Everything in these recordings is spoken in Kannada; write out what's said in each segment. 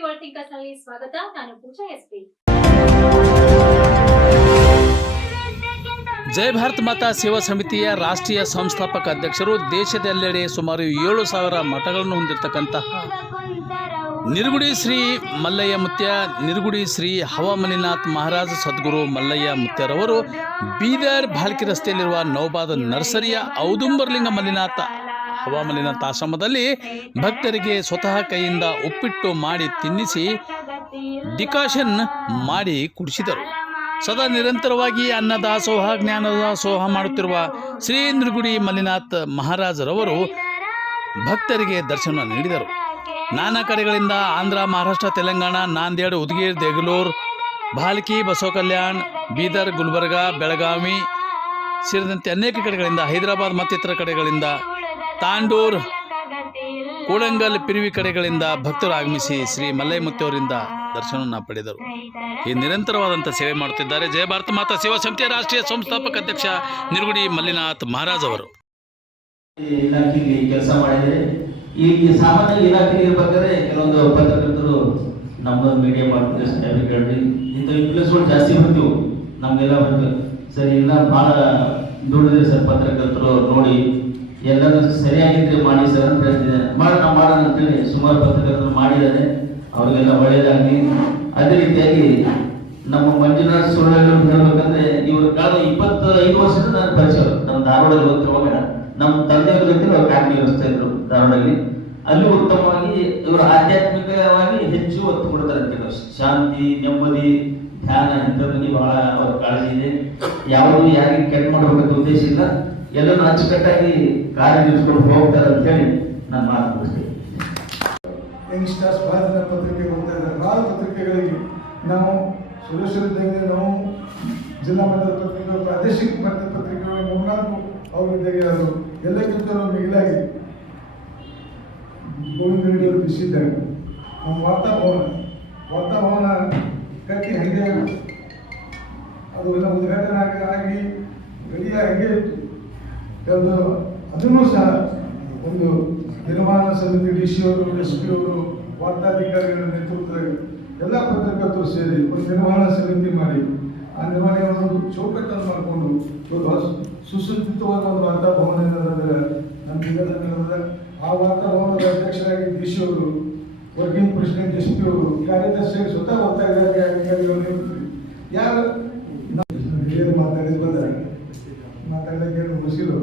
ವರ್ಲ್ಡ್ ಥಿಂಕರ್ಸ್ ಸ್ವಾಗತ. ನಾನು ಪೂಜಾ ಎಸ್ಪಿ ಜಯ ಭಾರತ್ ಮಾತಾ ಸೇವಾ ಸಮಿತಿಯ ರಾಷ್ಟ್ರೀಯ ಸಂಸ್ಥಾಪಕ ಅಧ್ಯಕ್ಷರು ದೇಶದೆಲ್ಲೆಡೆ ಸುಮಾರು ಏಳು ಸಾವಿರ ಮಠಗಳನ್ನು ಹೊಂದಿರತಕ್ಕಂತಹ ನಿರ್ಗುಡಿ ಶ್ರೀ ಮಲ್ಲಯ್ಯ ಮುತ್ಯ, ನಿರ್ಗುಡಿ ಶ್ರೀ ಹವಾಮಲಿನಾಥ್ ಮಹಾರಾಜ್ ಸದ್ಗುರು ಮಲ್ಲಯ್ಯ ಮುತ್ಯರವರು ಬೀದರ್ ಭಾಲ್ಕಿ ರಸ್ತೆಯಲ್ಲಿರುವ ನೌಬಾದ್ ನರ್ಸರಿಯ ಔದುಂಬರ್ಲಿಂಗ ಮಲ್ಲಿನಾಥ ಹವಾಮಲಿನಾಥ ಆಶ್ರಮದಲ್ಲಿ ಭಕ್ತರಿಗೆ ಸ್ವತಃ ಕೈಯಿಂದ ಉಪ್ಪಿಟ್ಟು ಮಾಡಿ ತಿನ್ನಿಸಿ ಡಿಕಾಷನ್ ಮಾಡಿ ಕುಡಿಸಿದರು. ಸದಾ ನಿರಂತರವಾಗಿ ಅನ್ನದಾಸೋಹ, ಜ್ಞಾನದಾಸೋಹ ಮಾಡುತ್ತಿರುವ ಶ್ರೀಂದ್ರಗುಡಿ ಮಲ್ಲಿನಾಥ್ ಮಹಾರಾಜರವರು ಭಕ್ತರಿಗೆ ದರ್ಶನ ನೀಡಿದರು. ನಾನಾ ಕಡೆಗಳಿಂದ ಆಂಧ್ರ, ಮಹಾರಾಷ್ಟ್ರ, ತೆಲಂಗಾಣ ನಾಂದೇಡ್ ಉದಗೀರ್, ದೇಗಲೂರ್ ಭಾಲ್ಕಿ ಬಸವ ಕಲ್ಯಾಣ್ ಬೀದರ್, ಗುಲ್ಬರ್ಗಾ, ಬೆಳಗಾವಿ ಸೇರಿದಂತೆ ಅನೇಕ ಕಡೆಗಳಿಂದ ಹೈದರಾಬಾದ್ ಮತ್ತಿತರ ಕಡೆಗಳಿಂದ ತಾಂಡೂರ್ ಕೂಡಂಗಲ್ ಪಿರಿವಿ ಕಡೆಗಳಿಂದ ಭಕ್ತರು ಆಗಮಿಸಿ ಶ್ರೀ ಮಲ್ಲಯ್ಯಮುತ್ತಿ ಅವರಿಂದ ದರ್ಶನವನ್ನು ಪಡೆದರು. ಈ ನಿರಂತರವಾದಂಥ ಸೇವೆ ಮಾಡುತ್ತಿದ್ದಾರೆ. ಜಯ ಭಾರತ ಮಾತಾ ಸೇವಾ. ಸಮಿತಿಯ ರಾಷ್ಟ್ರೀಯ ಸಂಸ್ಥಾಪಕ ಅಧ್ಯಕ್ಷ ನಿರ್ಗುಡಿ ಮಲ್ಲಿನಾಥ್ ಮಹಾರಾಜ್ ಅವರು. ಕೆಲಸ ಮಾಡಿದರೆ, ಈ ಸಾಮಾನ್ಯ ಇಲಾಖೆಗೆ ಇರ್ಬೇಕಾದ್ರೆ ಕೆಲವೊಂದು ಪತ್ರಕರ್ತರು ನಮ್ಮ ಮೀಡಿಯಾ ಮಾಡ್ತಿದ್ರೆ ಸಾಹೇಬ್ರಿಗೆ ಹೇಳ್ರಿ ಇಂಥ ಇನ್ಫ್ಲೂಯೆನ್ಸ್ಗಳು ಜಾಸ್ತಿ ಬರ್ತೀವಿ ನಮ್ಗೆಲ್ಲ ಬಂತು. ಸರಿ ಇಲ್ಲ ಭಾಳ ದುಡಿದ್ರೆ ಸರ್ ಪತ್ರಕರ್ತರು ನೋಡಿ ಎಲ್ಲರೂ ಸರಿಯಾಗಿದ್ರೆ ಮಾಡಿ ಸರ್ ಅಂತ ಹೇಳ್ತಿದ್ದೆ ಮಾಡೋಣ ಮಾಡೋಣ ಅಂತೇಳಿ ಸುಮಾರು ಪತ್ರಕರ್ತರು ಮಾಡಿದ್ದಾರೆ. ಅವರಿಗೆಲ್ಲ ಒಳ್ಳೆಯದಾಗಲಿ ಅದೇ ರೀತಿಯಾಗಿ ನಮ್ಮ ಮಂಜುನಾಥ್ ಸುಳ್ಳು ಹೇಳ್ಬೇಕಂದ್ರೆ, ಇವರು ಕಳೆದ ಇಪ್ಪತ್ತೈದು ವರ್ಷದ ನನ್ನ ಪರಿಚಯ ನಮ್ಮ ಧಾರವಾಡದಲ್ಲಿ ಓದ್ತಿರುವಾಗ ನಮ್ಮ ತಂದೆಯವರ ಜೊತೆ ಅವ್ರು ಫ್ಯಾಮಿಲಿ ವ್ಯವಸ್ಥೆ ಇದ್ರು ಧಾರವಾಡಲ್ಲಿ. ಅಲ್ಲಿ ಉತ್ತಮವಾಗಿ ಇವರು ಆಧ್ಯಾತ್ಮಿಕವಾಗಿ ಹೆಚ್ಚು ಒತ್ತು ಕೊಡ್ತಾರೆ ಅಂತ ಶಾಂತಿ, ನೆಮ್ಮದಿ, ಧ್ಯಾನ ಇಂಥದ್ರಲ್ಲಿ ಬಹಳ ಅವ್ರ ಕಾಳಜಿ ಇದೆ. ಯಾವುದು ಯಾರಿಗೆ ಕೆಟ್ಟ ಮಾಡಬೇಕಂತ ಉದ್ದೇಶ ಇಲ್ಲ. ಎಲ್ಲರೂ ಅಚ್ಚುಕಟ್ಟಾಗಿ ಕಾರ್ಯನಿರ್ವಹಿಸಿಕೊಂಡು ಹೋಗ್ತಾರೆ ಅಂತ ಹೇಳಿ ನಾನು ಮಾತು ಮುಗಿಸ್ತೀನಿ. ಯಂಗ್ಸ್ಟರ್ಸ್ ಭಾಳ ಜನ ಪತ್ರಿಕೆ ಹೋಗ್ತಾ ಇದ್ದಾರೆ. ಭಾಳ ಪತ್ರಿಕೆಗಳಿಗೆ ನಾವು ಸುರೇಶ್ವರಿದ್ದಾಗ ನಾವು ಜಿಲ್ಲಾ ಮಟ್ಟದ ಪತ್ರಿಕೆಗಳು, ಪ್ರಾದೇಶಿಕ ಮಟ್ಟದ ಪತ್ರಿಕೆಗಳು, ಮೂರ್ನಾಲ್ಕು ಅವರಿದ್ದಾಗ ಅದು ಎಲ್ಲಕ್ಕಿಂತ ಮಿಗಿಲಾಗಿ ಗೋವಿಂದ ರೆಡ್ಡಿ ಅವರು ಬಿಸಿದ್ದಾರೆ. ನಮ್ಮ ವಾರ್ತಾಭವನ ವಾರ್ತಾಭವನ ಕಟ್ಟಿ ಹಂಗೆ ಅದು ಎಲ್ಲ ಉದ್ಘಾಟನೆ ಆಗಿ ರೆಡಿಯಾಗಿ ಇತ್ತು ಅದನ್ನು ಸಹ ಒಂದು ನಿರ್ಮಾಣ ಸಮಿತಿ ಡಿ ಸಿ ಅವರು ಎಸ್ ಪಿ ಅವರು, ವಾರ್ತಾಧಿಕಾರಿಗಳ ನೇತೃತ್ವದಲ್ಲಿ ಎಲ್ಲ ಪತ್ರಕರ್ತರು ಸೇರಿ ಒಂದು ನಿರ್ವಹಣಾ ಸಮಿತಿ ಮಾಡಿ, ಆ ನಿರ್ವಹಣೆ ಒಂದು ಚೌಕಟ್ಟನ್ನು ಮಾಡಿಕೊಂಡು ಸುಸಜ್ಜಿತವಾದ ಒಂದು ವಾತಾವರಣ ನಡೆದರೆ ನಮ್ಮ ನಡೆದ ಆ ವಾತಾವರಣದ ಅಧ್ಯಕ್ಷರಾಗಿ ಡಿ ಸಿ ಅವರು, ವರ್ಕಿಂಗ್ ಪ್ರೆಸಿಡೆಂಟ್ ಎಸ್ ಪಿ ಅವರು, ಕಾರ್ಯದರ್ಶಿಯಾಗಿ ಸ್ವತಃ ಬರ್ತಾ ಇದ್ದಾರೆ ಯಾರು? ನಮ್ಮ ಹಿರಿಯರು ಮಾತಾಡಿದ ಬಂದರೆ ಮಾತಾಡಲಿಕ್ಕೆ ಏನು ಮುಗಿಸಿದ್ರು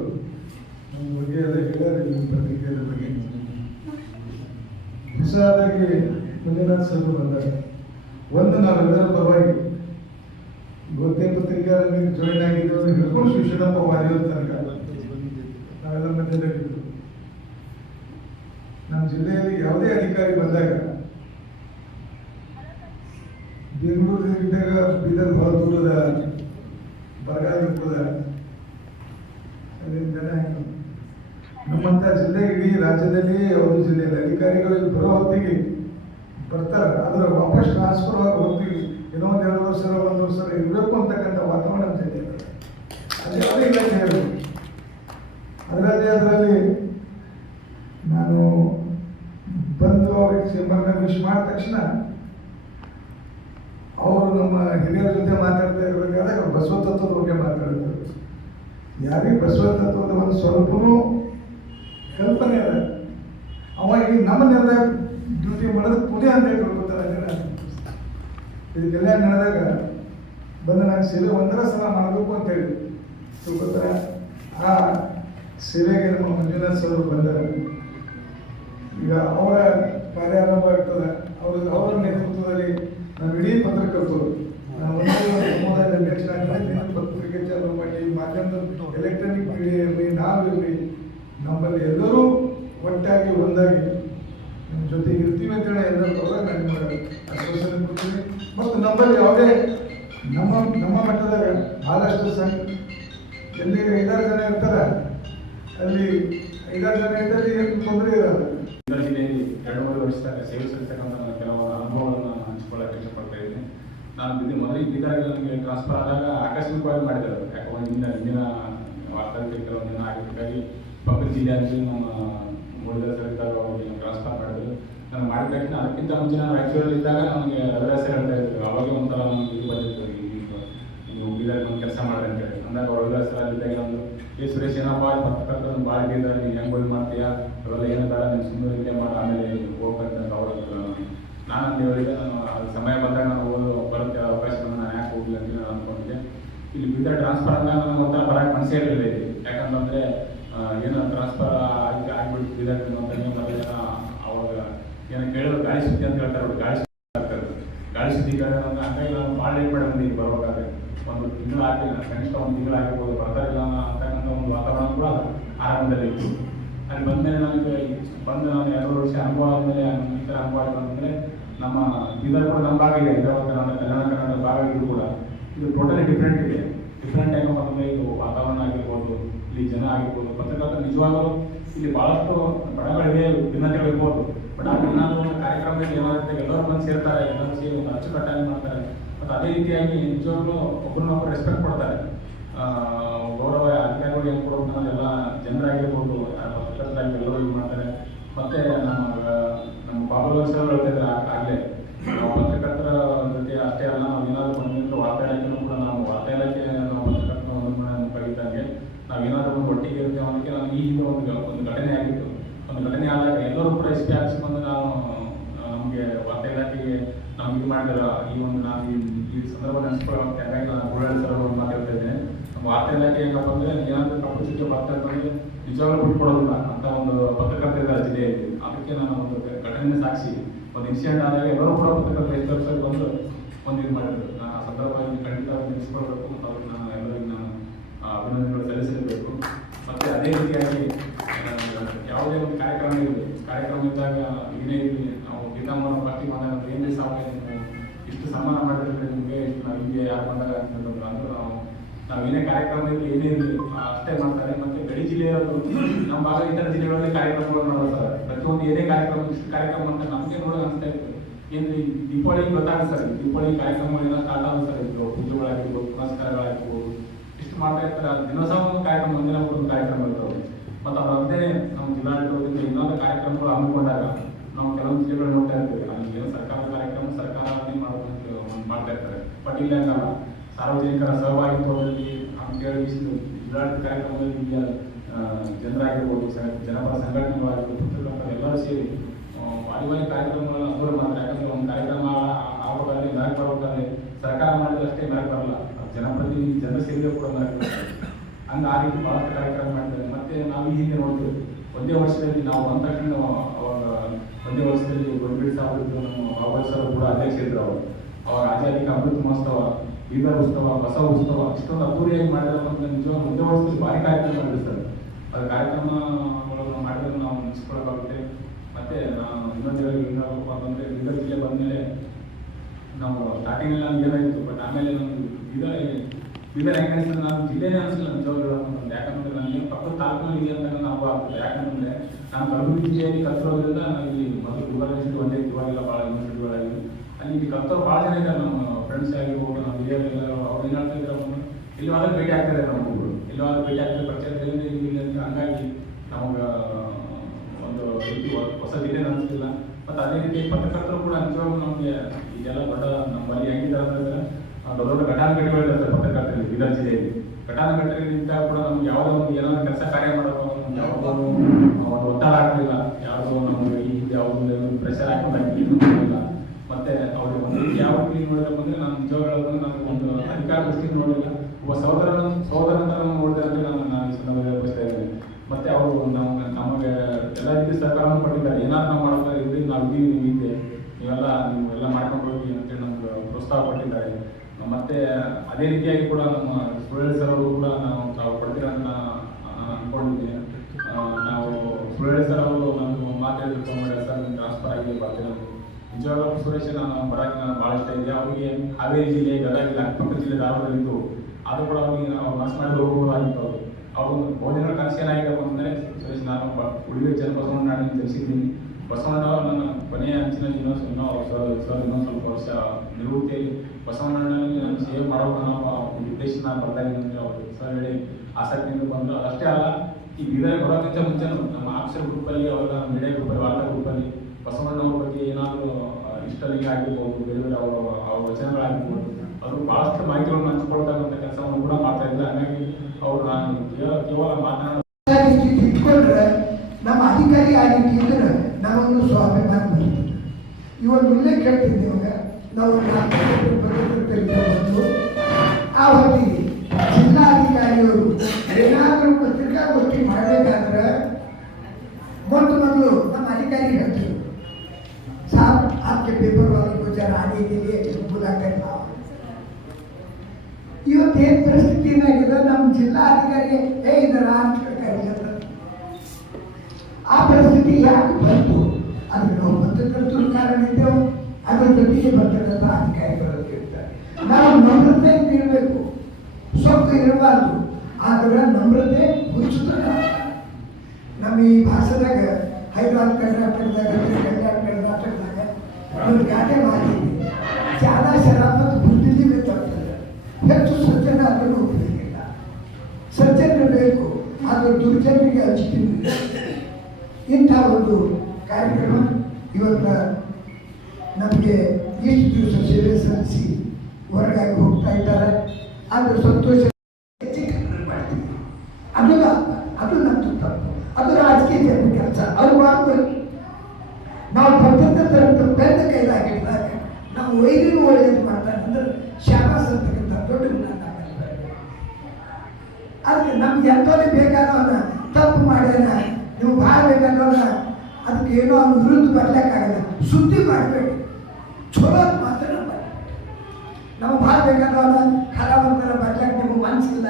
ನಮ್ಮ ಬಗ್ಗೆ ಎಲ್ಲ ಹೇಳಿ ನಿಮ್ಮ ಪತ್ರಿಕೆಯ ಬಗ್ಗೆ. ಹೊಸದಾಗಿ ಮಂಜುನಾಥ್ ಸರ್ ಬಂದಾಗ ಒಂದು ನಾವೆಲ್ಲರ ಪರವಾಗಿ. ಗೊತ್ತೇ ಪತ್ರಿಕಾ ರಂಗಕ್ಕೆ ಜಾಯಿನ್ ಆಗಿದ್ದು ಹಿಡ್ಕೊಂಡು ಶಿಕ್ಷಣಪ್ಪ ಮಾಡಿರೋ ತನಕ. ನಾವೆಲ್ಲ ಮಧ್ಯದಲ್ಲಿದ್ದು ನಮ್ಮ ಜಿಲ್ಲೆಯಲ್ಲಿ ಯಾವುದೇ ಅಧಿಕಾರಿ ಬಂದಾಗ, ಬೆಂಗಳೂರು ಇದ್ದಾಗ ಬೀದರ್ ಬಹಳ ದೂರದ ಬರಗಾಲ ಜನ ನಮ್ಮಂಥ ಜಿಲ್ಲೆ ಇಡೀ ರಾಜ್ಯದಲ್ಲಿ ಒಂದು ಜಿಲ್ಲೆಯಲ್ಲಿ ಅಧಿಕಾರಿಗಳು ಬರೋ ಹೊತ್ತಿಗೆ ಬರ್ತಾರೆ. ಆದ್ರೆ ವಾಪಸ್ ಟ್ರಾನ್ಸ್ಫರ್ ಆಗಿ ಹೋಗ್ತೀವಿ. ಏನೋ ಒಂದು ಎರಡು ವರ್ಷ, ಒಂದು ವರ್ಷ ಇರಬೇಕು ಅಂತಕ್ಕಂಥ ವಾತಾವರಣ ಜಿಲ್ಲೆ ಅದು ಯಾವುದೇ ಇಲಾಖೆ ಅದರಲ್ಲಿ ಅದರಲ್ಲಿ ನಾನು ಬಂದು ಅವ್ರಿಗೆ ಸಿಂಬಲ್ನ ವಿಶ್ ಮಾಡಿದ ತಕ್ಷಣ ಅವರು ನಮ್ಮ ಹಿರಿಯರ ಜೊತೆ ಮಾತಾಡ್ತಾ ಇರಬೇಕಾದ್ರೆ ಬಸವ ತತ್ವದ ಬಗ್ಗೆ ಮಾತಾಡ್ತಾರೆ. ಯಾರಿಗೆ ಬಸವ ತತ್ವದ ಒಂದು ಸ್ವಲ್ಪನೂ ಕಲ್ಪನೆ ಅದ ಅವ ಈಗ ನಮ್ಮ ನೆಲದಾಗ ಡ್ಯೂಟಿ ಮಾಡೋದು ಪುಣ್ಯ ಅಂತ ಹೇಳ್ಕೊತಾರೆ ಜನ ಇದಕ್ಕೆಲ್ಲ ನಡೆದಾಗ ಬಂದು ನಾನು ಸೇವೆ ಒಂದರ ಸಲ ಮಾಡಬೇಕು ಅಂತ ಹೇಳಿ. ತಿಳ್ಕೊತಾರೆ ಆ ಸೇವೆಗೆ ನಮ್ಮ ಮಂಜುನಾಥ್ ಸರ್ ಬಂದರೆ. ಈಗ ಅವರ ಕಾರ್ಯಾರಂಭ ಆಗ್ತದೆ. ಅವ್ರ ಅವರ ನೇತೃತ್ವದಲ್ಲಿ ನಾವು ಇಡೀ ಪತ್ರಕರ್ತರು ನಾವು ಅಧ್ಯಕ್ಷರಾಗಿ ಪತ್ರಿಕೆ ಚಾಲೂ ಮಾಡಿ ಮಾಧ್ಯಮದ ಎಲೆಕ್ಟ್ರಾನಿಕ್ ಮೀಡಿಯಾ ಇರಲಿ ನಾವಿರಲಿ ನಮ್ಮಲ್ಲಿ ಎಲ್ಲರೂ ಒಟ್ಟಾಗಿ ಒಂದಾಗಿ ನಿಮ್ಮ ಜೊತೆ ಇರ್ತೀವಿ ಅಂತೇಳಿ ಎಲ್ಲರೂ ಪರವಾಗಿ ನಾನು ಆಶ್ವಾಸನೆ ಕೊಡ್ತೀನಿ ಮತ್ತು ನಮ್ಮಲ್ಲಿ ಯಾವುದೇ ನಮ್ಮ ನಮ್ಮ ಮಟ್ಟದಾಗ ಭಾಳಷ್ಟು ಸಂಘ ಎಲ್ಲಿ ಐದಾರು ಜನ ಇರ್ತಾರೆ ಅಲ್ಲಿ ಐದಾರು ಜನ ಇದ್ದಲ್ಲಿ ಏನು ತೊಂದರೆ ಇರಲ್ಲ ಎರಡು ಮೂರು ವರ್ಷದಾಗ ಸೇವೆ ಸಲ್ಲಿಸ್ತಕ್ಕಂಥ ಕೆಲವು ಅನುಭವಗಳನ್ನು ಹಂಚಿಕೊಳ್ಳಕ್ಕೆ ಇಷ್ಟಪಡ್ತಾ ಇದ್ದೀನಿ. ನಾನು ಇದೆ ಮೊದಲಿಗೆ ಇದ್ದಾಗ ನನಗೆ ಟ್ರಾನ್ಸ್ಫರ್ ಆದಾಗ ಆಕಸ್ಮಿಕವಾಗಿ ಮಾಡಿದ್ದಾರೆ ಯಾಕಂದ್ರೆ ಹಿಂದಿನ ಹಿಂದಿನ ವಾರ್ತಾದಲ್ಲಿ ಕೆಲವೊಂದು ದಿನ ಆಗಿದ್ದಕ್ಕಾಗಿ ಪಕ್ಕದ ಜಿಲ್ಲೆಯಲ್ಲಿ ನಮ್ಮ ಮುಳಿದ ಸರಿದಾಗ ಅವರಿಗೆ ಟ್ರಾನ್ಸ್ಫರ್ ಮಾಡಿದ್ರು ನಾನು ಮಾಡಿದ ಅದಕ್ಕಿಂತ ಮುಂಚೆ ನಾನು ರಾಯಚೂರಲ್ಲಿ ಇದ್ದಾಗ ನನಗೆ ರವಿದಾಸ್ ಹೇಳ್ತಾ ಇದ್ರು ಅವಾಗ ಒಂಥರ ನಮ್ಗೆ ಇದು ಬಂದಿತ್ತು ನೀವು ಬೀದರ್ ಒಂದು ಕೆಲಸ ಮಾಡ್ರಿ ಅಂತ ಹೇಳಿ. ಅಂದಾಗ ರವಿದಾಸ್ ಇದ್ದಾಗ ಒಂದು ಏ ಸುರೇಶ್, ಏನಪ್ಪ ಪತ್ರಕರ್ತನ ಭಾಳ ಇದ್ದಾರೆ ನೀನು ಹೆಂಗೆ ಹೋಗಿ ಮಾಡ್ತೀಯ? ಅವೆಲ್ಲ ಏನು ಬೇಡ, ನೀನು ಸುಮ್ಮನೆ ಮಾಡಿ, ಆಮೇಲೆ ಹೋಗ್ಬೇಕಂತ ನಾನು ಅದು ಸಮಯ ಬಂದಾಗ ನಾನು ಓದು ಬರುತ್ತೆ ಅವಕಾಶ ನಾನು ಯಾಕೆ ಹೋಗಿಲ್ಲ ಅಂತ ನಾನು ಅಂದ್ಕೊಂಡಿದ್ದೆ ಇಲ್ಲಿ ಬೀದರ್ ಟ್ರಾನ್ಸ್ಫರ್ ಅಂತ ನನಗೆ ಒಂಥರ ಬರಕ್ಕೆ ಮನಸ್ಸೇ ಇರಲಿಲ್ಲ ಇಲ್ಲಿ. ಯಾಕಂತಂದ್ರೆ ಏನೋ ಟ್ರಾನ್ಸ್ಫರ್ ಆಗಿ ಆಗ್ಬಿಟ್ಟು ಬೀದರ್ ಜನ ಅವಾಗ ಏನೋ ಕೇಳಿದ್ರು ಗಾಳಿ ಸುದ್ದಿ ಅಂತ ಹೇಳ್ತಾರೆ ಅವ್ರು, ಗಾಳಿ ಸುದ್ದಿ ಆಗ್ತಾರೆ ಗಾಳಿ ಸುದ್ದಿ ಕೇಳಿದ್ರೆ ನನ್ನ ನಾನು ಭಾಳ ಒಂದು ತಿಂಗಳು ಆಗಿಲ್ಲ ಕನಿಷ್ಠ ಒಂದು ತಿಂಗಳು ಆಗಿರ್ಬೋದು ಬರ್ತಾರಿಲ್ಲ ಅಂತಕ್ಕಂಥ ಒಂದು ವಾತಾವರಣ ಕೂಡ ಆರಂಭದಲ್ಲಿ. ಇತ್ತು ಅಲ್ಲಿ ಬಂದಮೇಲೆ ನನಗೆ ಬಂದು ನಾನು ಎರಡು ವರ್ಷ ಅನುಭವ ಆದಮೇಲೆ ಈ ಥರ ಅನುಭವ ಅಂತಂದರೆ ನಮ್ಮ ಬೀದರ್ ಕೂಡ ನಮ್ಮ ಭಾಗ ಇದೆ ಹೈದರಾಬಾದ್ ಕನ್ನಡ ಕಲ್ಯಾಣ ಕರ್ನಾಟಕ ಭಾಗ ಇದ್ರು ಕೂಡ. ಇದು ಟೋಟಲಿ ಡಿಫ್ರೆಂಟ್ ಇದೆ. ಡಿಫ್ರೆಂಟ್ ಏನೋ ಅಂದರೆ ಇದು ವಾತಾವರಣ ಆಗಿರ್ಬೋದು, ಇಲ್ಲಿ ಜನ ಆಗಿರ್ಬೋದು. ಪತ್ರಕರ್ತ ನಿಜವಾಗಲೂ ಇಲ್ಲಿ ಭಾಳಷ್ಟು ಬಡಗಳಿವೆ ಭಿನ್ನತೆಗಳಿರ್ಬೋದು ಬಟ್ ಆ ಒಂದು ಕಾರ್ಯಕ್ರಮದಲ್ಲಿ ಏನಾಗುತ್ತೆ, ಎಲ್ಲರೂ ಬಂದು ಸೇರ್ತಾರೆ, ಎಲ್ಲರೂ ಸೇರಿ ಒಂದು ಅಚ್ಚುಕಟ್ಟಾಗಿ ಮಾಡ್ತಾರೆ. ಮತ್ತು ಅದೇ ರೀತಿಯಾಗಿ ನಿಜವಾಗ್ಲೂ ಒಬ್ಬರನ್ನೊಬ್ಬರು ರೆಸ್ಪೆಕ್ಟ್ ಕೊಡ್ತಾರೆ. ಗೌರವ, ಅಧಿಕಾರಿಗಳು ಏನು ಕೊಡೋದು ಎಲ್ಲ ಜನರಾಗಿರ್ಬೋದು ಎಲ್ಲರೂ ಇದು ಮಾಡ್ತಾರೆ. ಮತ್ತೆ ನಮ್ಮ ಸರ್ ಹೇಳ್ತಿದ್ರೆ ಆಗಲೇ ನಾವು ಪತ್ರಕರ್ತರ ಜೊತೆ ಅಷ್ಟೇ ಅಲ್ಲ, ನಾವು ಏನಾದರೂ ಬಂದಿದ್ದು ವಾರ್ತಾ ಇಲಾಖೆನೂ ಕೂಡ ನಾವು ವಾರ್ತಾ ಇಲಾಖೆ ನಾವು ಪತ್ರಕರ್ತರ ಒಂದು ಕಲಿತಾಗೆ ನಾವು ಏನಾದರೂ ಒಂದು ಒಟ್ಟಿಗೆ ಇರ್ತೇವೆ ಅನ್ನೋದಕ್ಕೆ ನಾನು ಈ ಹಿಂದೆ ಒಂದು ಒಂದು ಘಟನೆ ಆಗಿತ್ತು. ಒಂದು ಘಟನೆ ಆದಾಗ ಎಲ್ಲರೂ ಕೂಡ ಎಸ್ ಪಿ ನಾವು ನಮಗೆ ವಾರ್ತಾ ಇಲಾಖೆಗೆ ನಮ್ಗೆ ಇದು ಮಾಡಿದ್ರೆ ಈ ಒಂದು ನಾನು ಈ ಈ ಸಂದರ್ಭ ನೆನೆಸ್ಕೊಳ್ಳೋಕೆ ಹಾಗಾಗಿ ನಾನು ಗುರುಳ್ ಸರ್ ಮಾತಾಡ್ತಾ ಇದ್ದೇನೆ. ನಮ್ಮ ವಾರ್ತಾ ಇಲಾಖೆ ಏನಪ್ಪ ಅಂದ್ರೆ, ಏನಾದರೂ ಕಪ್ಪು ಚುಕ್ಕೆ ಬರ್ತಾ ಇರ್ತಂದ್ರೆ ನಿಜವಾಗ್ಲೂ ಬಿಟ್ಕೊಡೋದಿಲ್ಲ ಅಂತ ಒಂದು ಪತ್ರಕರ್ತರ ಜಿಲ್ಲೆಯಲ್ಲಿ. ಅದಕ್ಕೆ ನಾನು ಒಂದು ಘಟನೆ ಸಾಕ್ಷಿ ಒಂದು ಇನ್ಸಿಡೆಂಟ್ ಆದಾಗ ಎಲ್ಲರೂ ಕೂಡ ಪತ್ರಕರ್ತ ಎಷ್ಟು ಬಂದು ಒಂದು ಇದು ಮಾಡಿದ್ರು. ನಾನು ಆ ಸಂದರ್ಭದಲ್ಲಿ ಖಂಡಿತ ನೆನೆಸ್ಕೊಳ್ಬೇಕು ಮತ್ತು ಅವ್ರಿಗೆ ನಾನು ಎಲ್ಲರಿಗೂ ನಾನು ಅಭಿನಂದನೆಗಳು ಸಲ್ಲಿಸಲೇಬೇಕು. ಮತ್ತೆ ಅದೇ ರೀತಿಯಾಗಿ ಯಾವುದೇ ಒಂದು ಕಾರ್ಯಕ್ರಮ ಇರಲಿ. ಕಾರ್ಯಕ್ರಮ ಇದ್ದಾಗ ಏನೇ ಇರಲಿ. ನಾವು ಗೀತಾಮನ ಪಾರ್ಟಿ ಬಂದಾಗ ಏನೇ ಸಾಕು? ನೀವು ಇಷ್ಟು ಸಮಾನ ಮಾಡಿದ್ರೆ ನಿಮಗೆ ಇಷ್ಟು ನಾವು ಹಿಂಗೆ ಯಾರು ಬಂದಾಗ ಅಂತಂದ್ರೆ ಅಂದ್ರೆ, ನಾವು ನಾವು ಏನೇ ಕಾರ್ಯಕ್ರಮ ಇರಲಿ, ಏನೇ ಇರಲಿ ಅಷ್ಟೇ ಮಾಡ್ತಾರೆ. ಮತ್ತೆ ಗಡಿ ಜಿಲ್ಲೆಯವರು ನಮ್ಮ ಭಾಗ ಇತರ ಜಿಲ್ಲೆಗಳಲ್ಲಿ ಕಾರ್ಯಕ್ರಮಗಳು ನೋಡ್ತಾರೆ ಪ್ರತಿಯೊಂದು ಏನೇ ಕಾರ್ಯಕ್ರಮ ಇಷ್ಟು ಕಾರ್ಯಕ್ರಮ ಅಂತ ನಮಗೆ ನೋಡೋಕೆ ಅನಿಸ್ತಾ ಇತ್ತು ಏನು ಈ ದೀಪಾವಳಿ ಗೊತ್ತಾಗುತ್ತೆ ಸರ್ ದೀಪಾವಳಿ ಕಾರ್ಯಕ್ರಮಗಳು ಏನೋ ಸ್ಟಾರ್ಟ್ ಆಗುತ್ತೆ ಸರ್ ಇದು ಪೂಜೆಗಳಾಗಿರ್ಬೋದು ಪುನಸ್ಕಾರಗಳಾಗಿರ್ಬೋದು ಇಷ್ಟು ಮಾಡ್ತಾ ಇರ್ತಾರೆ ದಿವಸ ಒಂದು ಕಾರ್ಯಕ್ರಮ ಒಂದಿನ ಒಂದು ಕಾರ್ಯಕ್ರಮ ಇರ್ತವೆ ಮತ್ತು ಅದಲ್ಲದೆ ನಮ್ಮ ಜಿಲ್ಲಾಡಳಿತದಿಂದ ಇನ್ನೊಂದು ಕಾರ್ಯಕ್ರಮಗಳು ಹಮ್ಮಿಕೊಂಡಾಗ ನಾವು ಕೆಲವೊಂದು ಜಿಲ್ಲೆಗಳು ನೋಡ್ತಾ ಇರ್ತೀವಿ ಅಲ್ಲಿ ಏನೋ ಸರ್ಕಾರದ ಕಾರ್ಯಕ್ರಮ ಸರ್ಕಾರವನ್ನೇ ಮಾಡೋದು ಒಂದು ಮಾಡ್ತಾ ಇರ್ತಾರೆ ಬಟ್ ಇಲ್ಲ ಹಂಗಲ್ಲ ಸಾರ್ವಜನಿಕರ ಸಹಭಾಗಿತ್ವದಲ್ಲಿ ಅಂತೇಳಿ ಇಷ್ಟು ಜಿಲ್ಲಾಡಳಿತ ಕಾರ್ಯಕ್ರಮದಲ್ಲಿ ಈಗ ಆ, ಜನರಾಗಿರ್ಬೋದು ಜನಪರ ಸಂಘಟನೆಗಳಾಗಿರ್ಬೋದು ಎಲ್ಲರೂ ಸೇರಿ ವಾಲಿಬಾಲ್ ಕಾರ್ಯಕ್ರಮಗಳನ್ನು ಅನುಕೂಲ ಮಾಡ್ತಾರೆ. ಯಾಕಂದ್ರೆ ಒಂದು ಕಾರ್ಯಕ್ರಮ ಆಗಬೇಕಾದ್ರೆ ಮ್ಯಾಕ್ ಬರಬೇಕಾದ್ರೆ ಸರ್ಕಾರ ಮಾಡಿದಷ್ಟೇ ಮ್ಯಾಕ್ ಬರಲ್ಲ. ಜನಪ್ರತಿನಿಧಿ ಜನರ ಸೇವೆ ಕೂಡ ಮ್ಯಾಕ್ ಬರ್ತದೆ ಹಂಗ ಆ ರೀತಿ ಭಾಳಷ್ಟು ಕಾರ್ಯಕ್ರಮ ಮಾಡ್ತಾರೆ. ಮತ್ತೆ ನಾವು ಈ ಹಿಂದೆ ನೋಡ್ತೀವಿ ಒಂದೇ ವರ್ಷದಲ್ಲಿ ನಾವು ಬಂದ ತಕ್ಷಣ ಅವಾಗ ಒಂದೇ ವರ್ಷದಲ್ಲಿ ಗೊಂಬಿಡ್ ಸಾಹೇಬ್ ಇದ್ರು, ನಮ್ಮ ಬಾಬಾ ಸರ್ ಕೂಡ ಅಧ್ಯಕ್ಷರಿದ್ರು ಅವರು. ಅವರ ಆಚಾರಿಕ ಅಮೃತ ಮಹೋತ್ಸವ ಬೀದರ್ ಉತ್ಸವ ಬಸವ ಉತ್ಸವ ಇಷ್ಟೊಂದು ಅದ್ದೂರಿಯಾಗಿ ಮಾಡಿದ್ರು ಅಂತ ನಿಜವಾಗ್ಲೂ ಒಂದೇ ವರ್ಷದಲ್ಲಿ ಭಾರಿ ಕಾರ್ಯಕ್ರಮ ನಡೆಸ್ತಾರೆ ಅದು ಕಾರ್ಯಕ್ರಮಗಳನ್ನು ಮಾಡಿದ್ರೆ ನಾವು ನೆನೆಸ್ಕೊಳ್ಳೋಕ್ಕಾಗುತ್ತೆ ಮತ್ತೆ ನಾನು ಇನ್ನೊಂದು ಹೇಳಿ ಅಂತಂದ್ರೆ ಬೀದರ್ ಜಿಲ್ಲೆ ಬಂದಮೇಲೆ ನಾವು ಸ್ಟಾರ್ಟಿಂಗ್ ನಮ್ಗೆ ಏನಾಯಿತು ಬಟ್ ಆಮೇಲೆ ನಮ್ಗೆ ಬೀದರ್ ಬೀದರ್ ಹೆಂಗೆ ಅನಿಸ್ತದೆ ನಾನು ಜಿಲ್ಲೆನೇ ಅನಿಸಿಲ್ಲ ನಿಜವಾಗ್ಲೂ ಹೇಳ್ಬೇಕಂದ್ರೆ ಯಾಕಂದ್ರೆ ನನಗೆ ಪಕ್ಕದ ತಾಲೂಕಿನಲ್ಲಿ ಇದೆ ಅಂತ ನನ್ನ ಆಗುತ್ತೆ ಯಾಕಂದ್ರೆ ನಾನು ಕಲಬುರಗಿ ಜಿಲ್ಲೆಯಲ್ಲಿ ಕಲ್ತಿರೋದ್ರಿಂದ ಇಲ್ಲಿ ಮೊದಲು ಗುಲ್ಬರ್ಗ ಯೂನಿವರ್ಸಿಟಿ ಒಂದೇ ಇವಾಗೆಲ್ಲ ಭಾಳ ಯೂನಿವರ್ಸಿಟಿಗಳಾಗಿ ಅಲ್ಲಿ ಇಲ್ಲಿ ಕಲ್ತವ್ರು ಭಾಳ ಜನ ಇದ್ದಾರೆ, ನಮ್ಮ ಫ್ರೆಂಡ್ಸ್ ಆಗಿರ್ಬೋದು ನಮ್ಮ ಹಿರಿಯರೆಲ್ಲ, ಅವ್ರು ಏನು ಹೇಳ್ತಾ ಇದ್ದಾರೆ ಇಲ್ಲಿ ಹೋದ್ರೆ ಭೇಟಿ ಆಗ್ತಾರೆ ನಮ್ಮ ಇಲ್ಲಿ ಹೋದ್ರೆ ಭೇಟಿ ಆಗ್ತಾರೆ ಪರಿಚಯ ಇಲ್ಲಿ ಅಂತ ಹಂಗಾಗಿ ನಮಗೆ ಒಂದು ರೀತಿ ಹೊ- ಹೊಸ ಜಿಲ್ಲೆ ಅನಿಸ್ತಿಲ್ಲ ಮತ್ತು ಅದೇ ರೀತಿ ಪತ್ರಕರ್ತರು ಕೂಡ ನಿಜವಾಗ್ಲೂ ನಮಗೆ ಈಗೆಲ್ಲ ದೊಡ್ಡ ನಮ್ಮ ಬಳಿ ಹೆಂಗಿದ್ದಾರೆ ಅಂತಂದ್ರೆ ದೊಡ್ಡ ದೊಡ್ಡ ಘಟಾನುಘಟಿಗಳಿರ್ತಾರೆ ಪತ್ರಕರ್ತರಲ್ಲಿ ಬೀದರ್ ಜಿಲ್ಲೆಯಲ್ಲಿ. ಘಟಾನುಘಟಿಗಳಿಂದ ಕೂಡ ನಮ್ಗೆ ಯಾವುದೋ ಒಂದು ಏನೋ ಕೆಲಸ ಕಾರ್ಯ ಮಾಡೋದು ನಮ್ಗೆ ಯಾವುದೋ ಒಂದು ಒತ್ತಡ ಆಗ್ತಿಲ್ಲ ಯಾವುದೋ ನಮಗೆ ಈ ಹಿಂದೆ ಯಾವುದೋ ಪ್ರೆಷರ್ ಹಾಕಿಲ್ಲ ಮತ್ತೆ ಅವ್ರಿಗೆ ಒಂದು ಯಾವ ರೀತಿ ನೋಡಿದ್ರೆ ಬಂದರೆ ನಾನು ನಿಜವಾಗ್ಲೂ ನನಗೆ ಒಂದು ಅಧಿಕಾರ ದೃಷ್ಟಿ ನೋಡಿಲ್ಲ. ಒಬ್ಬ ಸಹೋದರನ ಸಹೋದರನ ನೋಡಿದೆ ಅಂತ ನಾನು ನಾನು ಸಂದರ್ಭದಲ್ಲಿ ಬಯಸ್ತಾ ಇದ್ದೇನೆ. ಮತ್ತೆ ಅವರು ನಮ್ಮ ನಮಗೆ ಎಲ್ಲ ರೀತಿ ಸಹಕಾರವನ್ನು ಪಡೆದಿದ್ದಾರೆ ಏನಾದ್ರು ನಾವು ಮಾಡ್ತಾ ಇದ್ರಿ ನಾವು ಇದೀವಿ ನೀವು ಹಿಂದೆ. ನೀವೆಲ್ಲ ನೀವೆಲ್ಲ ಮಾಡ್ಕೊಂಡು ಹೋಗಿ ಅಂತೇಳಿ ನಮ್ಗೆ ಪ್ರೋತ್ಸಾಹ ಪಟ್ಟಿದ್ದಾರೆ ಮತ್ತೆ ಅದೇ ರೀತಿಯಾಗಿ ಕೂಡ ನಮ್ಮ ಸುರೇಶ್ ಸರ್ ಅವರು ಕೂಡ ನಾವು ತಾವು ಕೊಡ್ತೀರ ನಾವು ಸುರೇಶ್ ಸರ್ ಅವರು ನಮ್ಗೆ ಮಾತಾಡಿದ್ರು ಫೋನ್ ಮಾಡಿ ಸರ್, ನಿಮ್ಗೆ ಟ್ರಾನ್ಸ್ಫರ್ ಆಗಿದೆ ನಿಜವಾಗ ನಿಜವಾಗ್ಲೂ ಸುರೇಶ್ ನಾನು ಬರಕ್ಕೆ ನಾನು ಭಾಳ ಇಷ್ಟ ಇದೆ. ಅವರಿಗೆ ಹಾವೇರಿ ಜಿಲ್ಲೆ, ಗದಗ ಜಿಲ್ಲೆ ಧಾರವಾಡದಲ್ಲಿದ್ದು ಆದರೂ ಕೂಡ ಅವ್ರಿಗೆ ನಾವು ಮನಸ್ಸು ಮಾಡಿ ಹೋಗ್ಬೋದಾಗಿತ್ತು ಅವರು ಅವರು ಕನಸು ಏನಾಗಿದ್ದಪ್ಪ ಅಂದರೆ ಸುರೇಶ್, ನಾನು ಒಬ್ಬ ಉಳಿವೆ ಜನ ಬಸವಣ್ಣ ನಾಡನ್ನು ತಿಳಿಸಿದ್ದೀನಿ ಬಸವಣ್ಣ ಅವರು ನನ್ನ ಕೊನೆಯ ಅಂಚಿನಲ್ಲಿ ಇನ್ನೂ ಇನ್ನೂ ಸರ್ ಸರ್ ಇನ್ನೊಂದು ಸ್ವಲ್ಪ ವರ್ಷ ನಿವೃತ್ತಿ ಬಸವಣ್ಣನಲ್ಲಿ ನಾನು ಸೇವೆ ಮಾಡೋಕೆ ನಾವು ನಾನು ಬರ್ತಾ ಇದ್ದೀನಿ ಅವರು ಸರ್ ಹೇಳಿ ಆಸಕ್ತಿಯಿಂದ ಬಂದರು. ಅಷ್ಟೇ ಅಲ್ಲ, ಈ ಬೀದರ್ ಬರೋಕ್ಕಿಂತ ಮುಂಚೆ ನಮ್ಮ ಆಫೀಸರ್ ಗ್ರೂಪಲ್ಲಿ ಅವರ ಮೀಡಿಯಾ ಗ್ರೂಪಲ್ಲಿ ವಾರ್ತಾ ಗ್ರೂಪಲ್ಲಿ ಬಸವಣ್ಣವ್ರ ಬಗ್ಗೆ ಏನಾದರೂ ಇಷ್ಟಲಿಗೆ ಆಗಿರ್ಬೋದು, ಬೇರೆ ಬೇರೆ ಅವರ, ಅವ್ರ ವಚನಗಳಾಗಿರ್ಬೋದು ಮೊದಲೇ ಕೇಳ್ತಿದ್ದೇವಾಗ ನಾವು ಬಂದು ಆ ಹೊತ್ತಿಗೆ ಜಿಲ್ಲಾಧಿಕಾರಿಯವರು ಏನಾದರೂ ಪತ್ರಿಕಾಗೋಷ್ಠಿ ಮಾಡಬೇಕಾದ್ರೆ ಮೊಟ್ಟ ಮೊದಲು ನಮ್ಮ ಅಧಿಕಾರಿ ಹೇಳ್ತೀವಿ ಸಾಬ್ ಆಕೆ ಪೇಪರ್ ಗೋಚಾರ ಆಗಿದ್ದೀವಿ ಗೊತ್ತಾಗ್ತಾ ಇವತ್ತೇನು ಪರಿಸ್ಥಿತಿ ಏನಾಗಿದೆ ನಮ್ಮ ಜಿಲ್ಲಾಧಿಕಾರಿ ಹೇ ಇದರ ರಾಷ್ಟ್ರಕಾರಿ ಅಂತ ಆ ಪರಿಸ್ಥಿತಿ ಯಾಕೆ ಬಂತು ಅದು ನಾವು ಪತ್ರಕರ್ತರ ಕಾರಣ ಇದ್ದೇವು ಅದ್ರ ಜೊತೆಗೆ ಬರ್ತಕ್ಕಂಥ ಅಧಿಕಾರಿಗಳು ಇರ್ತಾರೆ ನಾವು ನಮ್ರತೆ ಇರಬೇಕು ಸೊಕ್ಕು ಇರಬಾರ್ದು. ಆದ್ರೆ ನಮ್ರತೆ ಹುಚ್ಚುತನ ನಮ್ಮ ಈ ಭಾಷೆದಾಗ ಹೈದರಾಬಾದ್, ಕರ್ನಾಟಕದಾಗ ಕಲ್ಯಾಣ ಕರ್ನಾಟಕದಾಗ ಒಂದು ಗಾದೆ ಮಾತಿದೆ ಜಾದ ಶರಾಫತ್ ಬುದ್ಧಿಲಿ ಬೇಕಾಗ್ತದೆ ಹೆಚ್ಚು ಸಜ್ಜನ ಅದನ್ನು ಉಪಯೋಗಿಲ್ಲ. ಸಜ್ಜನ ಬೇಕು, ಆದರೆ ದುರ್ಜನಿಗೆ ಹಂಚ್ತಿಲ್ಲ ಇಂಥ ಒಂದು ಕಾರ್ಯಕ್ರಮ ಇವತ್ತ ನಮಗೆ ಎಷ್ಟು ದಿವಸ ಸೇವೆ ಸಲ್ಲಿಸಿ ಹೊರಗಾಗಿ ಹೋಗ್ತಾ ಇದ್ದಾರೆ. ಆದರೆ ಸಂತೋಷ ಮಾಡ್ತೀವಿ. ಅದು ಅದು ರಾಜಕೀಯ ಕೆಲಸ. ಅದು ಮಾಡ್ಬೇಕು ನಾವು ವೈದ್ಯರು ಅಂದ್ರೆ ಅದಕ್ಕೆ ನಮ್ಗೆ ಬೇಕಾದವನ ತಪ್ಪು ನೀವು ಭಾಳ ಬೇಕಾದವನ ಅದಕ್ಕೆ ಏನೋ ಅವ್ನ ವಿರುದ್ಧ ಬರ್ಲಿಕ್ಕಾಗಲ್ಲ. ಸುದ್ದಿ ಮಾಡಬೇಡಿ ಚಲೋ ಮಾತ್ರ ನಾವು ಭಾಳ ಬೇಕಾದ ಖರಾಬ್ ಅಂತಾರೆ ಬರ್ಲಿಕ್ಕೆ ನಿಮಗೆ ಮನಸ್ಸಿಲ್ಲ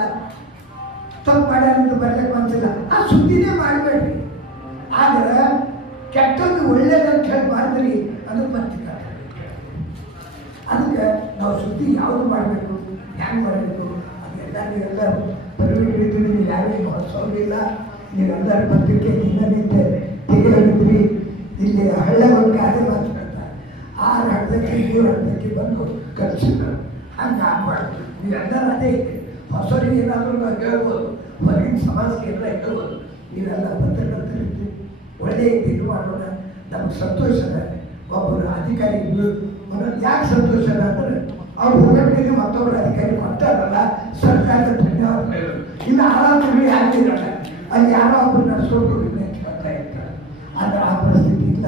ತಪ್ಪು ಮಾಡ್ಯಾರಂತ ಬರ್ಲಿಕ್ಕೆ ಮನ್ಸಿಲ್ಲ. ಆ ಸುದ್ದಿನೇ ಮಾಡಬೇಡ್ರಿ. ಆದ್ರೆ ಕೆಟ್ಟದ್ದು ಒಳ್ಳೇದಂತ ಹೇಳಿ ಮಾಡಿದ್ರಿ ಅದು ಬರ್ತಿಲ್ಲ ಅದಕ್ಕೆ ನಾವು ಸುದ್ದಿ ಯಾವುದು ಮಾಡಬೇಕು, ಹ್ಯಾಂಗೆ ಮಾಡಬೇಕು ಅದೆಲ್ಲ ನೀವೆಲ್ಲ ಪರಿವರ್ತಿದ್ದು ನೀವು ಯಾರಿಗೂ ಹೊಸೋದಿಲ್ಲ ನೀವೆಲ್ಲರ ಪತ್ರಿಕೆ ನಿಂತೆ ತೆಗೆದಿದ್ರಿ ಇಲ್ಲಿ ಹಳ್ಳಗಳಿಗೆ ಅದೇ ಮಾತಾಡ್ತಾರೆ ಆರು ರಕ್ತಕ್ಕೆ ಏಳು ರಕ್ತಕ್ಕೆ ಬಂದು ಕಲಿಸಿದ್ರು ಹಂಗೆ ಆಗಬಾರ್ದು ಇವೆಲ್ಲ ಅದೇ ಇದೆ ಹೊಸರಿಗೆ ಏನಾದರೂ ನಾವು ಹೇಳ್ಬೋದು. ಹೊರಗಿನ ಸಮಾಜಕ್ಕೆ ಎಲ್ಲ ಹೇಳ್ಬೋದು. ಇದೆಲ್ಲ ಪತ್ರಕರ್ತರಿದ್ದು ಒಳ್ಳೆಯ ಇದು ಮಾಡೋಣ. ನಮ್ಗೆ ಸಂತೋಷದ ಒಬ್ಬರು ಅಧಿಕಾರಿ ಒಂದೊಂದು ಯಾಕೆ ಸಂತೋಷದ ಅಂದ್ರೆ ಅವ್ರು ಹೋಗಟ್ಟಿಗೆ ಮತ್ತೊಬ್ಬರು ಅಧಿಕಾರಿ ಮಾಡ್ತಾರಲ್ಲ. ಸರ್ಕಾರದ ಧನ್ಯವಾದ ಇನ್ನು ಆರಾಮ ಇರಲ್ಲ ಅಲ್ಲಿ ಯಾರೋ ಒಬ್ಬರು ನಡ್ಸ್ಕೊಂಡು ಬರ್ತಾ ಇರ್ತಾರೆ ಆದ್ರೆ ಆ ಪರಿಸ್ಥಿತಿ ಇಲ್ಲ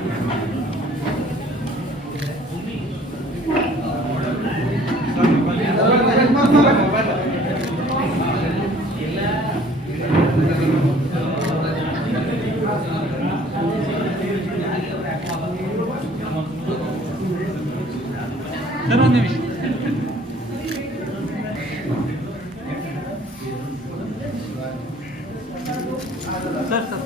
ಸರ್ ಒಂದು ನಿಮಿಷ ಸರ್ ಸರ್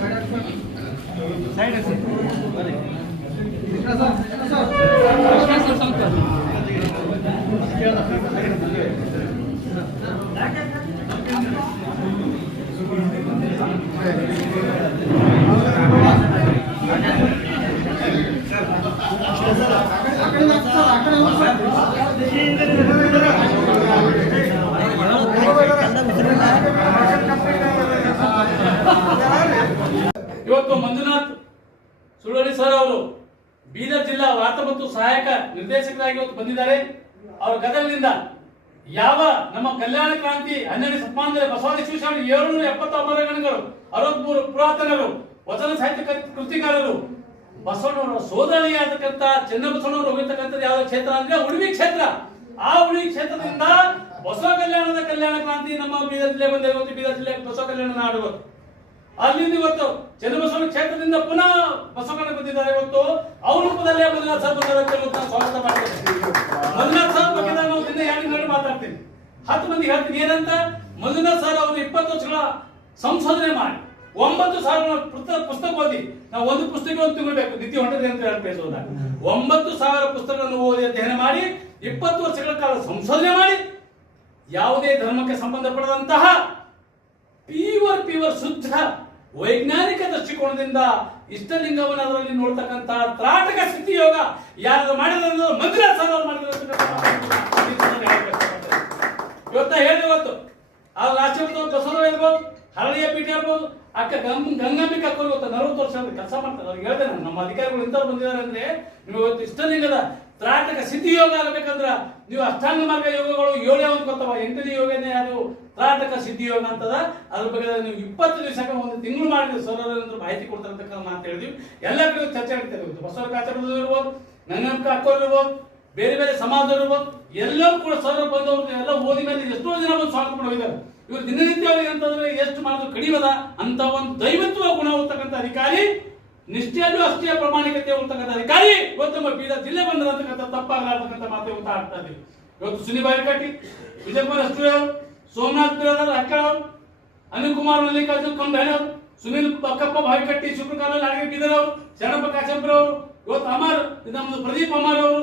ಸೈಡ್ ಸ್ವಲ್ಪ ಇವತ್ತು ಮಂಜುನಾಥ್ ಸುಳ್ಳೋಳಿ ಸರ್ ಅವರು ಬೀದರ್ ಜಿಲ್ಲಾ ವಾರ್ತಾ ಮತ್ತು ಸಹಾಯಕ ನಿರ್ದೇಶಕರಾಗಿ ಇವತ್ತು ಬಂದಿದ್ದಾರೆ. ಅವರ ಗದಗದಿಂದ ಯಾವ ನಮ್ಮ ಕಲ್ಯಾಣ ಕ್ರಾಂತಿ ಹನ್ನೆರಡು ಶಿವಸ್ವಾಮಿ ಏಳ್ನೂರ ಒಂಬತ್ತು ಗಣಗಳು ಅರವತ್ಮೂರು ಪುರಾತನರು, ವಚನ ಸಾಹಿತ್ಯ ಕೃತಿಕಾರರು ಬಸವಣ್ಣವರ ಸೋದರಿಯಾದಕ್ಕಂತ ಚೆನ್ನಬಸವಣ್ಣವರು ಹೋಗಿರ್ತಕ್ಕಂಥದ್ದು ಯಾವ ಕ್ಷೇತ್ರ ಅಂದ್ರೆ ಉಡುಪಿ ಕ್ಷೇತ್ರ. ಆ ಉಡುಪಿ ಕ್ಷೇತ್ರದಿಂದ ಬಸವ ಕಲ್ಯಾಣದ ಕಲ್ಯಾಣ ಕ್ರಾಂತಿ ನಮ್ಮ ಬೀದರ್ ಜಿಲ್ಲೆ ಬಂದಿದೆ. ಇವತ್ತು ಬೀದರ್ ಜಿಲ್ಲೆ ಬಸವ ಕಲ್ಯಾಣ ನಾಡು ಅಲ್ಲಿಂದ ಇವತ್ತು ಚನ್ನಬಸವನ ಕ್ಷೇತ್ರದಿಂದ ಪುನಃ ಬಸವಣ್ಣ ಬಂದಿದ್ದಾರೆ ಇವತ್ತು. ಅವ್ರ ರೂಪದಲ್ಲೇ ಮಂಜುನಾಥ್ ಸರ್ ಬಂದಿರುತ್ತೆ ನಾನು ಸ್ವಾಗತ ಮಾಡ್ತೇನೆ ಮಂಜುನಾಥ್ ಸರ್ ಬಗ್ಗೆ ನಾನು ನೋಡಿ ಮಾತಾಡ್ತೀನಿ. ಹತ್ತು ಮಂದಿ ಹೇಳ್ತೀನಿ. ಏನಂತ? ಮಂಜುನಾಥ್ ಸರ್ ಅವರು ಇಪ್ಪತ್ತು ವರ್ಷಗಳ ಸಂಶೋಧನೆ ಮಾಡಿ, ಒಂಬತ್ತು ಸಾವಿರ ಪುಸ್ತಕ ಓದಿ, ನಾವು ಒಂದು ಪುಸ್ತಕ ಒಂದು ತಿಂಗಳು ಬೇಕು ಹೊಂಟದೆ ಅಂತ ಹೇಳಿ ಹೋದಾಗ ಒಂಬತ್ತು ಸಾವಿರ ಪುಸ್ತಕಗಳನ್ನು ಓದಿ ಅಧ್ಯಯನ ಮಾಡಿ, ಇಪ್ಪತ್ತು ವರ್ಷಗಳ ಕಾಲ ಸಂಶೋಧನೆ ಮಾಡಿ, ಯಾವುದೇ ಧರ್ಮಕ್ಕೆ ಸಂಬಂಧಪಡದಂತಹ ಪ್ಯೂರ್ ಪ್ಯೂರ್ ಶುದ್ಧ ವೈಜ್ಞಾನಿಕ ದೃಷ್ಟಿಕೋನದಿಂದ ಇಷ್ಟಲಿಂಗವನ್ನು ಅದರಲ್ಲಿ ನೋಡ್ತಕ್ಕಂತಹ ತ್ರಾಟಕ ಸ್ಥಿತಿ ಯೋಗ ಯಾರು ಮಾಡಿದ್ರು ಮಂದಿರ ಅವ್ರು ಮಾಡಿದ್ರು. ಇವತ್ತ ಇವತ್ತು ಆ ಲಾಸ್ಟ್ ಬಸವರಾಜ ಇರ್ಬೋದು ಹರಳಿಯ ಪೀಠ ಇರ್ಬೋದು ಅಕ್ಕ ಗಂಗ್ ಗಂಗಾಂಬಿಕ ಅಕ್ಕರು ಇವತ್ತು ನಲವತ್ತು ವರ್ಷ ಕೆಲಸ ಮಾಡ್ತಾರೆ ಅವ್ರಿಗೆ ಹೇಳಿದೆ ನಾನು, ನಮ್ಮ ಅಧಿಕಾರಿಗಳು ಇಂಥವ್ರು ಬಂದಿದ್ದಾರೆ ಅಂದ್ರೆ ನೀವು ಇವತ್ತು ಇಷ್ಟಲಿಂಗದ ತ್ರಾಟಕ ಸಿದ್ಧಿ ಯೋಗ ಆಗಬೇಕಂದ್ರ ನೀವು ಅಷ್ಟಾಂಗ ಮಾರ್ಗ ಯೋಗಗಳು ಏಳೇ ಒಂದು ಕೊತ್ತವ ಎಂಟನೇ ಯೋಗನೇ ಅದು ತ್ರಾಟಕ ಸಿದ್ಧಿ ಯೋಗ ಅಂತದ. ಅದ್ರ ಬಗ್ಗೆ ನೀವು ಇಪ್ಪತ್ತು ದಿವಸಕ್ಕೆ ಒಂದು ತಿಂಗಳು ಮಾಡಿದ್ರೆ ಸರ್ ಮಾಹಿತಿ ಕೊಡ್ತಾರೆ ಅಂತ ಮಾತು ಹೇಳಿದ್ವಿ. ಎಲ್ಲ ಕಡೆ ಚರ್ಚೆ ಆಗ್ತದೆ ಇರ್ಬೋದು ಕಾಚಾರದವ್ರು ಇರ್ಬೋದು ಗಂಗಾಂಬಿಕ ಅಕ್ಕವ್ರು ಇರ್ಬೋದು, ಬೇರೆ ಬೇರೆ ಸಮಾಜದವರು ಇರ್ಬೋದು, ಎಲ್ಲರೂ ಕೂಡ ಸರ್ ಬಂದವ್ರು ಎಲ್ಲ ಓದಿ ಮೇಲೆ ಎಷ್ಟೋ ಜನ ಬಂದು ಸ್ವಾಗತ ಮಾಡಿ ಹೋಗಿದ್ದಾರೆ. ಇವರು ದಿನನಿತ್ಯ ಅವ್ರಿಗೆ ಅಂತಂದ್ರೆ ಎಷ್ಟು ಮಾಡಿದ್ರು ಕಡಿಮದ ಅಂತ ಒಂದು ದೈವತ್ವ ಗುಣ ಹೋಗ್ತಕ್ಕಂಥ ಅಧಿಕಾರಿ ನಿಷ್ಠೆಯಲ್ಲೂ ಅಷ್ಟೇ ಪ್ರಾಮಾಣಿಕತೆ ಇರ್ತಕ್ಕಂಥ ಅಧಿಕಾರಿ, ಇವತ್ತು ನಮ್ಮ ಬೀದರ್ ಜಿಲ್ಲೆ ಬಂದಿರತಕ್ಕಂಥ ತಪ್ಪಾಗಲಾರ್ತಕ್ಕಂಥ ಮಾತು ಇವತ್ತು ಆಡ್ತಾ ಇದ್ದೀವಿ ಇವತ್ತು ಸುನಿಬಾಯಿ ಕಟ್ಟಿ ವಿಜಯಪುರ ಅಷ್ಟೇ ಸೋಮನಾಥ್ ಬಿರಾದರ್ ಅಕ್ಕಳವ್ರು ಅನಿಲ್ ಕುಮಾರ್ ಮಲ್ಲಿಕಾರ್ಜುನ್ ಕಂಬೇಣವ್ ಸುನಿಲ್ ಪಕ್ಕಪ್ಪ ಬಾವಿಕಟ್ಟಿ ಶುಕ್ರಕಾಲ ನಾಡಿಗೆ ಬೀದರ್ ಅವರು, ಶರಣಪ್ಪ ಕಾಶಂಪುರ ಅವರು, ಇವತ್ತು ಅಮರ್ ನಮ್ಮ ಪ್ರದೀಪ್ ಅಮರ್ ಅವರು,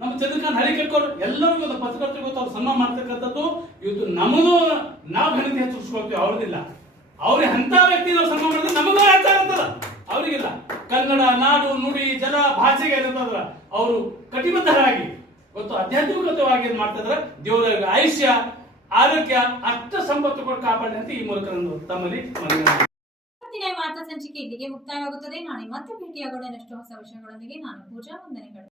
ನಮ್ಮ ಚಂದ್ರಕಾಂತ್ ಹರಿಕೆಟ್ಕೋರು ಎಲ್ಲರಿಗೂ ಇವತ್ತು ಪತ್ರಕರ್ತರು ಇವತ್ತು ಅವ್ರು ಸನ್ಮಾನ ಮಾಡ್ತಕ್ಕಂಥದ್ದು, ಇವತ್ತು ನಮಗೂ ನಾವು ಘನತೆ ಹೆಚ್ಚಿಸ್ಕೊಳ್ತೀವಿ ಅವ್ರದಿಲ್ಲ ಅವ್ರಿಗೆ ಅಂತ ವ್ಯಕ್ತಿ ನಾವು ಸನ್ಮಾನ ಮಾಡಿದ್ರೆ ನಮಗೂ ಹೆಚ್ಚಾಗುತ್ತದ ಅವರಿಗಿಲ್ಲ ಕನ್ನಡ, ನಾಡು, ನುಡಿ ಜಲ ಭಾಷೆಗೆ ಏನಂತಂದ್ರ ಅವರು ಕಟಿಬದ್ಧರಾಗಿ ಗೊತ್ತು ಆಧ್ಯಾತ್ಮಿಕತವಾಗಿ ಏನ್ ಮಾಡ್ತಾ ದೇವರ ಆಯುಷ್ಯ, ಆರೋಗ್ಯ, ಅಷ್ಟ ಸಂಪತ್ತು ಕೊಟ್ಟು ಕಾಪಾಡಿ ಅಂತ ಈ ಮೂಲಕ ತಮ್ಮಲ್ಲಿ ವಾರ್ತಾ ಸಂಚಿಕೆ ಇಲ್ಲಿಗೆ ಮುಕ್ತಾಯವಾಗುತ್ತದೆ. ನಾಳೆ ಮತ್ತೆ ಭೇಟಿಯಾಗೋಣ. ಹೊಸ ವಿಷಯಗಳೊಂದಿಗೆ ನಾನು ಪೂಜಾ, ವಂದನೆಗಳು.